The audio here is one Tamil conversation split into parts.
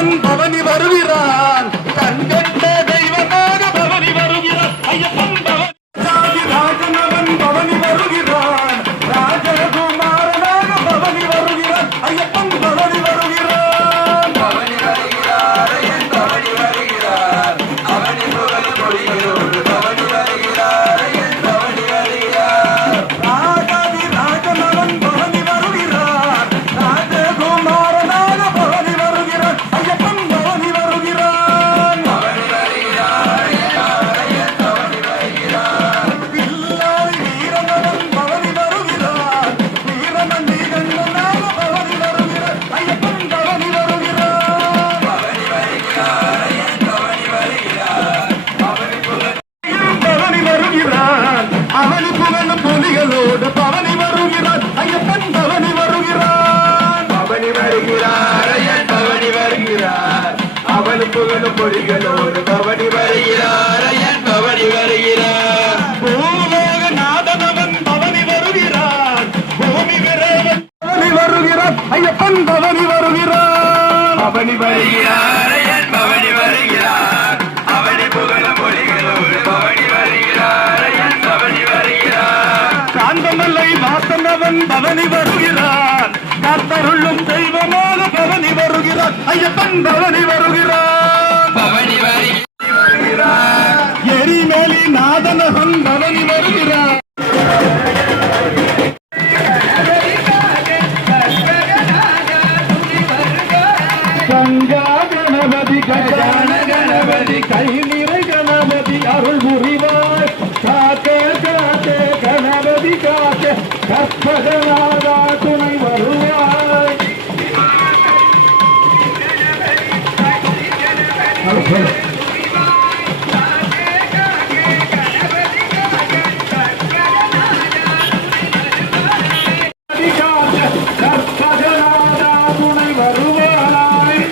ராஜனவன் பவனி வருகிறான், கண்கண்ட தெய்வமாக பவனி வருகிறான் ஐயப்பன் பவனி. ராஜனவன் பவனி வருகிறான், ராஜகுமாரனாக பவனி வருகிறான் ஐயப்பன் பவனி வருகிறான். பவனி வருகிறார் என் பவனி வருகிறார், அவனி புகழ் கொடிகளோடு பவனி வருகிறார் என் பவனி வருகிறார். ராஜாதி ராஜனவன் பவனி வருகிறார், ராஜகுமாரனாக பவனி வருகிறான் ஐயப்பன் பவனி வருகிறான். பவனி வருகிறார் என் பவனி வருகிறார். பிள்ளாய் வீரனவன் பவனி வருகிறார், வீரமணி கண்ணனாக பவனி வருகிறார் ஐயப்பன் பவனி வருகிறார். பவனி வருகிறார் என் பவனி வருகிறார், அவனி புகழ் பவனி வருகிறான், அவனி புகழ் புலிகளோடு பவனி வருகிறான் ஐயப்பன் பவனி வருகிறான். பவனி வருகிறார் என் பவனி வருகிறார், அவனி புகழ் பொடிகளோடு பவனி வருகிறார் என் பவனி வருகிறார். பூலோக நாதனவன் பவனி வருகிறான், பூமி விரேவன் பவனி வருகிறான் ஐயப்பன் பவனி வருகிறான். பவனி வருகிறார் என் பவனி வருகிறார், அவனி புகழ் பொடிகளோடு பவனி வருகிறார் என் பவனி வருகிறார். காந்தமல்லை வாசனவன் பவனி வருகிறான், காத்தருளும் தெய்வமாக பவனி வருகிறான் ஐயப்பன் பவனி வருகிறான். பவனி வருகிறார், எரிமேலி நாதனவன் பவனி வருகிறான். கங்கா கணபதி கஜான கணபதி கை நிறை கணபதி அருள் புரிவாய், காக்க காக்க கணபதி காக்க கற்பகநாதா துணை வருவாய். கற்பகநாதா துணை வருவாய்.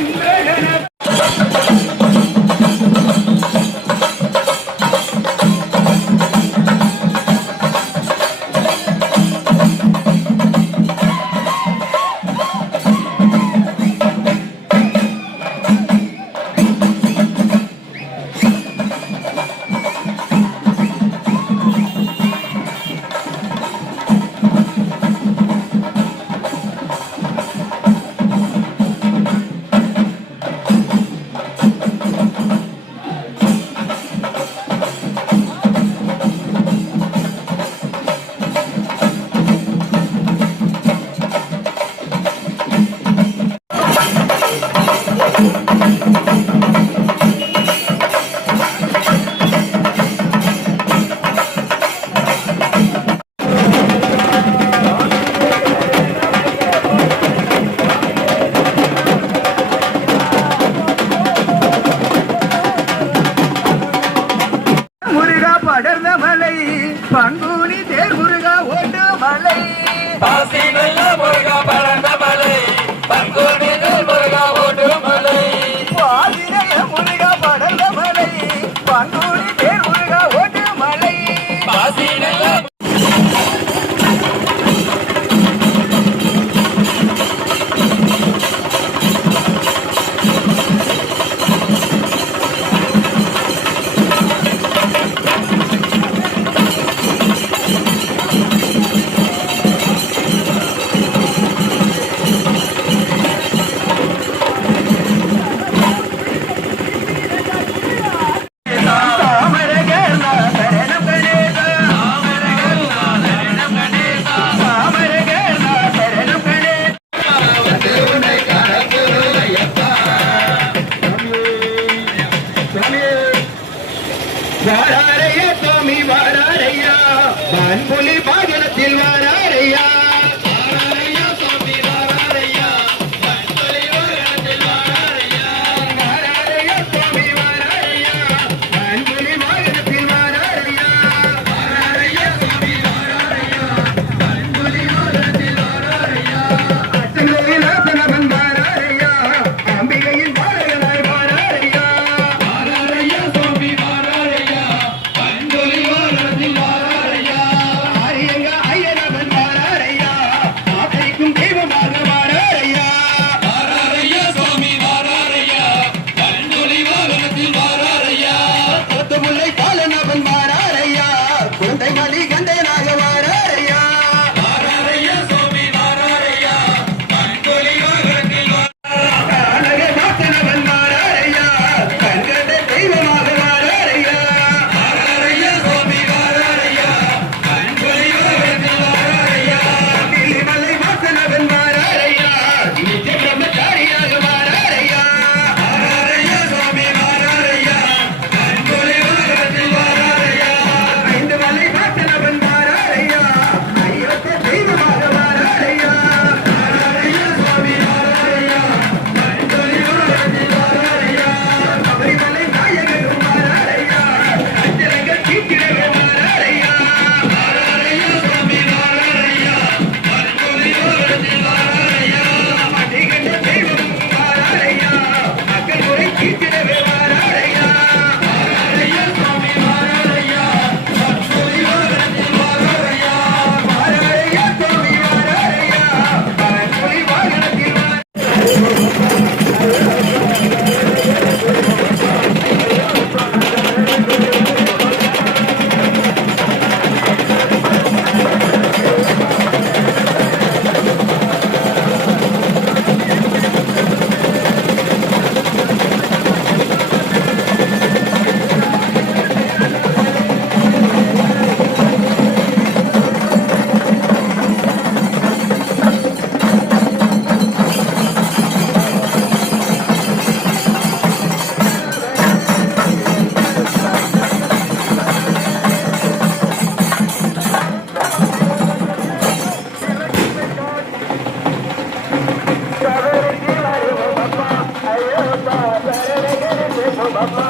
Baba